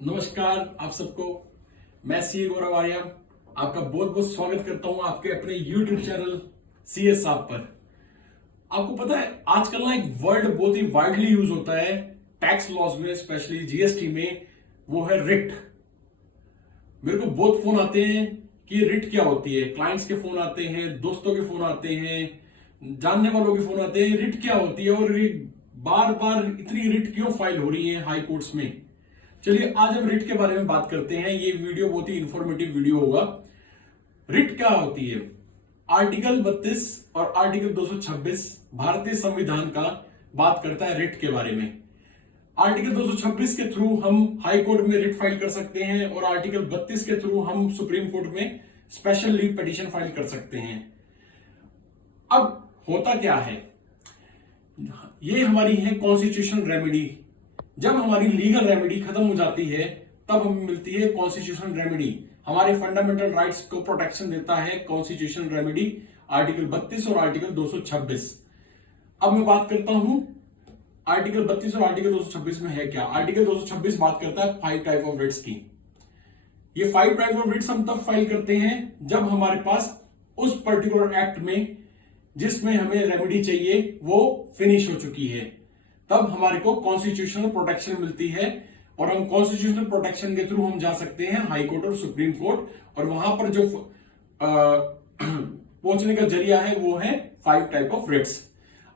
नमस्कार आप सबको। मैं सी गौरव आर्य आपका बहुत बहुत स्वागत करता हूं आपके अपने YouTube चैनल CS साहब पर। आपको पता है आजकल ना एक वर्ड बहुत ही वाइडली यूज होता है टैक्स लॉज में, स्पेशली जीएसटी में, वो है रिट। मेरे को बहुत फोन आते हैं कि रिट क्या होती है। क्लाइंट्स के फोन आते हैं, दोस्तों के फोन आते हैं, जानने वालों के फोन आते हैं, रिट क्या होती है और बार बार इतनी रिट क्यों फाइल हो रही है हाई कोर्ट्स में। चलिए आज हम रिट के बारे में बात करते हैं। ये वीडियो बहुत ही इंफॉर्मेटिव वीडियो होगा। रिट क्या होती है? आर्टिकल 32 और आर्टिकल 226 भारतीय संविधान का बात करता है रिट के बारे में। आर्टिकल 226 के थ्रू हम हाई कोर्ट में रिट फाइल कर सकते हैं और आर्टिकल 32 के थ्रू हम सुप्रीम कोर्ट में स्पेशल लीव पिटीशन फाइल कर सकते हैं। अब होता क्या है, ये हमारी है कॉन्स्टिट्यूशनल रेमेडी। जब हमारी लीगल रेमेडी खत्म हो जाती है तब हमें मिलती है कॉन्स्टिट्यूशनल रेमेडी। हमारे फंडामेंटल राइट्स को प्रोटेक्शन देता है कॉन्स्टिट्यूशनल रेमेडी, आर्टिकल 32 और आर्टिकल 226। अब मैं बात करता हूं आर्टिकल 32 और आर्टिकल 226 में है क्या। आर्टिकल 226 बात करता है 5 टाइप ऑफ रिट्स की। ये 5 टाइप ऑफ रिट्स हम तब फाइल करते हैं जब हमारे पास उस पर्टिकुलर एक्ट में जिसमें हमें रेमेडी चाहिए वो फिनिश हो चुकी है। तब हमारे को कॉन्स्टिट्यूशनल प्रोटेक्शन मिलती है और हम कॉन्स्टिट्यूशनल प्रोटेक्शन के थ्रू हम जा सकते हैं हाई कोर्ट और सुप्रीम कोर्ट, और वहां पर जो पहुंचने का जरिया है वो है 5 टाइप ऑफ रिट्स।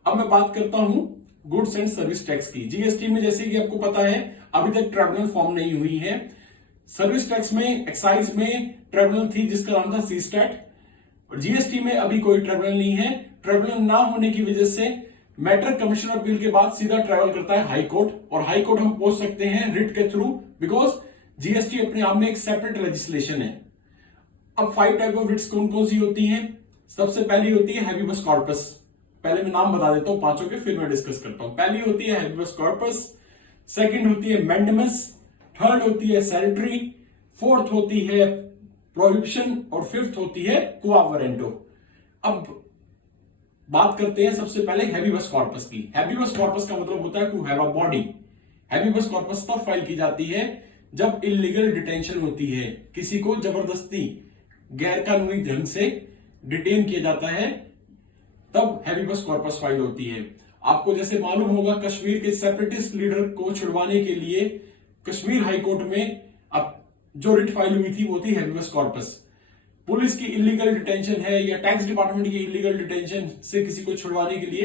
अब मैं बात करता हूं गुड्स एंड सर्विस टैक्स की। जीएसटी में जैसे कि आपको पता है अभी तक ट्रिब्यूनल फॉर्म नहीं हुई है। सर्विस टैक्स में, एक्साइज में ट्रिब्यूनल थी जिसका नाम था सी स्टैट, और जीएसटी में अभी कोई ट्रिब्यूनल नहीं है। ट्रिब्यूनल ना होने की वजह से मैटर कमीशन अपील के बाद सीधा ट्रैवल करता है हाई कोर्ट, और हाई कोर्ट हम पहुंच सकते हैं रिट के थ्रू, बिकॉज जीएसटी अपने आप में एक सेपरेट लेजिस्लेशन है। अब 5 टाइप ऑफ रिट्स कौन कौन सी होती हैं? सबसे पहली होती है हैबीबस कॉर्पस। पहले मैं नाम बता देता हूं पांचों के, फिर मैं डिस्कस करता हूं। पहली होती है हैबीबस कॉर्पस, सेकंड होती है मैंडेमस, थर्ड होती है सैनिटरी, फोर्थ होती है प्रोहिबिशन और फिफ्थ होती है क्वा वारंटो। अब बात करते हैं सबसे पहले हैबीबस कॉर्पस की। हैबीबस कॉर्पस का मतलब होता है to have a body. Habeas corpus तब फाइल की जाती है जब इलीगल डिटेंशन होती है, किसी को जबरदस्ती गैर कानूनी ढंग से डिटेन किया जाता है, तब हैबीबस कॉर्पस फाइल होती है। आपको जैसे मालूम होगा कश्मीर के सेपरेटिस्ट लीडर को छुड़वाने के लिए कश्मीर हाईकोर्ट में अब जो रिट फाइल हुई थी वो थी हैबीबस कॉर्पस। पुलिस की इलीगल डिटेंशन है या टैक्स डिपार्टमेंट की इलीगल डिटेंशन से किसी को छुड़वाने के लिए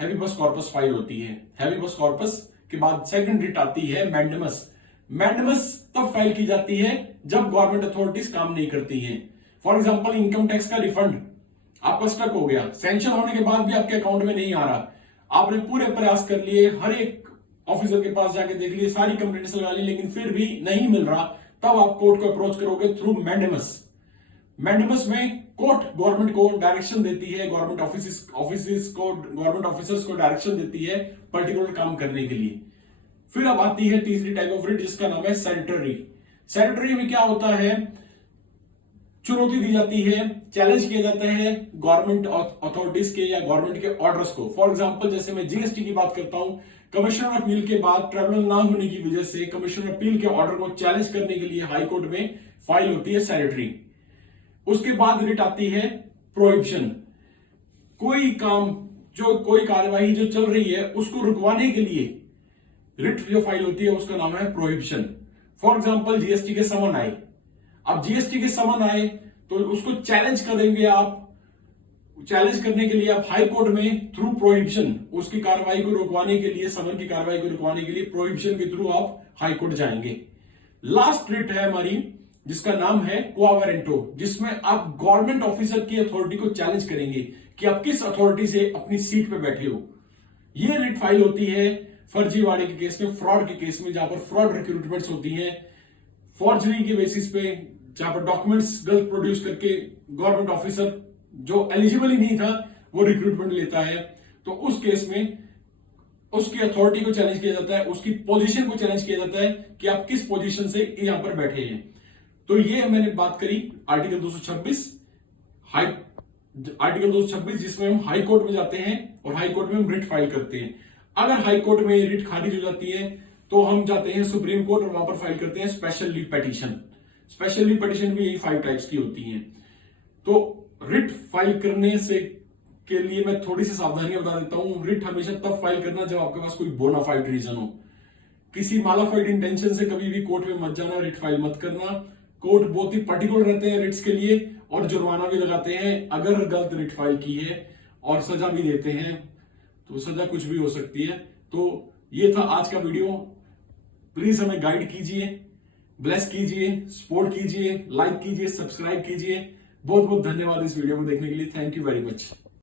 हैबीबस कॉर्पस फाइल होती है। हैबीबस कॉर्पस के बाद सेकंड रिट आती है मैंडेमस। मैंडेमस तब फाइल की जाती है जब गवर्नमेंट अथॉरिटीज काम नहीं करती हैं। फॉर एग्जांपल इनकम टैक्स का रिफंड आपका स्टक हो गया, सैंक्शन होने के बाद भी आपके अकाउंट में नहीं आ रहा, आपने पूरे प्रयास कर लिए, हर एक ऑफिसर के पास जाके देख लिए, सारी कंप्लेंट्स लगा ली, लेकिन फिर भी नहीं मिल रहा, तब आप कोर्ट को अप्रोच करोगे थ्रू मैंडेमस। मैंडेमस में कोर्ट गवर्नमेंट को डायरेक्शन देती है, गवर्नमेंट गवर्नमेंट ऑफिसर्स को डायरेक्शन देती है पर्टिकुलर काम करने के लिए। फिर अब आती है तीसरी टाइप ऑफ रिट जिसका नाम है सैनिटरी। सैनिटरी में क्या होता है, चुनौती दी जाती है, चैलेंज किया जाता है गवर्नमेंट अथॉरिटीज के या गवर्नमेंट के ऑर्डर्स को। फॉर एग्जांपल जैसे मैं जीएसटी की बात करता हूं, कमिश्नर अपील के बाद ट्रिब्यूनल ना होने की वजह से कमिश्नर अपील के ऑर्डर को चैलेंज करने के लिए हाई कोर्ट में फाइल होती है सैनिटरी। उसके बाद रिट आती है प्रोहिबिशन। कोई काम, जो कोई कार्यवाही जो चल रही है उसको रुकवाने के लिए रिट जो फाइल होती है उसका नाम है प्रोहिबिशन। फॉर एग्जांपल जीएसटी के समन आए, अब जीएसटी के समन आए तो उसको चैलेंज करेंगे आप, चैलेंज करने के लिए आप हाई कोर्ट में थ्रू प्रोहिबिशन उसकी कार्रवाई को रुकवाने के लिए, समन की कार्रवाई को रुकवाने के लिए प्रोहिबिशन के थ्रू आप हाई कोर्ट जाएंगे। लास्ट रिट है हमारी जिसका नाम है क्वा वारंटो, जिसमें आप गवर्नमेंट ऑफिसर की अथॉरिटी को चैलेंज करेंगे कि आप किस अथॉरिटी से अपनी सीट पे बैठे हो। ये रिट फाइल होती है फर्जीवाड़े के केस में, फ्रॉड के केस में, जहां पर फ्रॉड रिक्रूटमेंट्स होती हैं, फॉर्जरी के बेसिस पे, जहां पर डॉक्यूमेंट्स गलत प्रोड्यूस करके गवर्नमेंट ऑफिसर जो एलिजिबल ही नहीं था वो रिक्रूटमेंट लेता है, तो उस केस में उसकी अथॉरिटी को चैलेंज किया जाता है, उसकी पोजीशन को चैलेंज किया जाता है कि आप किस पोजीशन से यहां पर बैठे हैं। तो ये मैंने बात करी आर्टिकल 226 जिसमें हम हाई कोर्ट में जाते हैं और हाई कोर्ट में हम रिट फाइल करते हैं। अगर हाई कोर्ट में रिट खारिज हो जाती है तो हम जाते हैं सुप्रीम कोर्ट और वहां पर फाइल करते हैं special leave petition. Special leave petition भी यही 5 टाइप्स की होती हैं। तो रिट फाइल करने से के लिए मैं थोड़ी सी सावधानियां बता देता हूं। रिट हमेशा तब फाइल करना जब आपके पास कोई बोनाफाइड रीजन हो। किसी मालाफाइड इंटेंशन से कभी भी कोर्ट में मत जाना, रिट फाइल मत करना। कोर्ट बहुत ही पर्टिकुलर रहते हैं रिट्स के लिए और जुर्माना भी लगाते हैं अगर गलत रिट फाइल की है, और सजा भी देते हैं। तो सजा कुछ भी हो सकती है। तो ये था आज का वीडियो। प्लीज हमें गाइड कीजिए, ब्लेस कीजिए, सपोर्ट कीजिए, लाइक कीजिए, सब्सक्राइब कीजिए। बहुत बहुत धन्यवाद इस वीडियो को देखने के लिए। Thank you very much.